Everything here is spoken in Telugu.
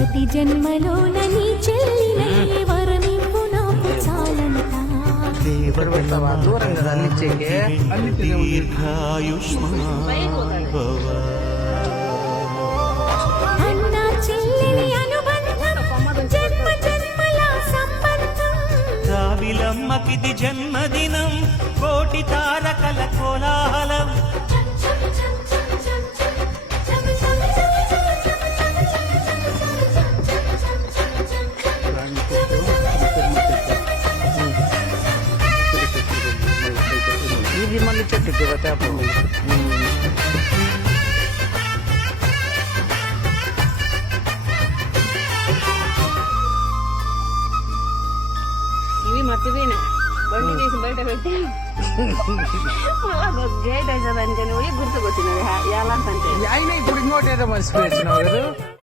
ప్రతి జన్మలోన నీ చెల్లినే వరమివ్వు నాకు చాలంట. దూరంగా అన్నిచ్చేకే అన్న చెల్లిని అనుబంధం జన్మ జన్మల సంబంధం. రావిలమ్మకిది జన్మదినం, కోటి తారకల కోలాహలం. ఇది మళ్ళీ చెట్టుకి చేప ఇవి మర్చిపోయినా బండి తీసి బయట పెట్టి గేట్ వేసేదానికని పోయి గుర్తుకొచ్చినది ఎలా అంటే అయినా ఇప్పుడు ఇంకోటి ఏదో మర్చిపోయి వచ్చినావు కదా.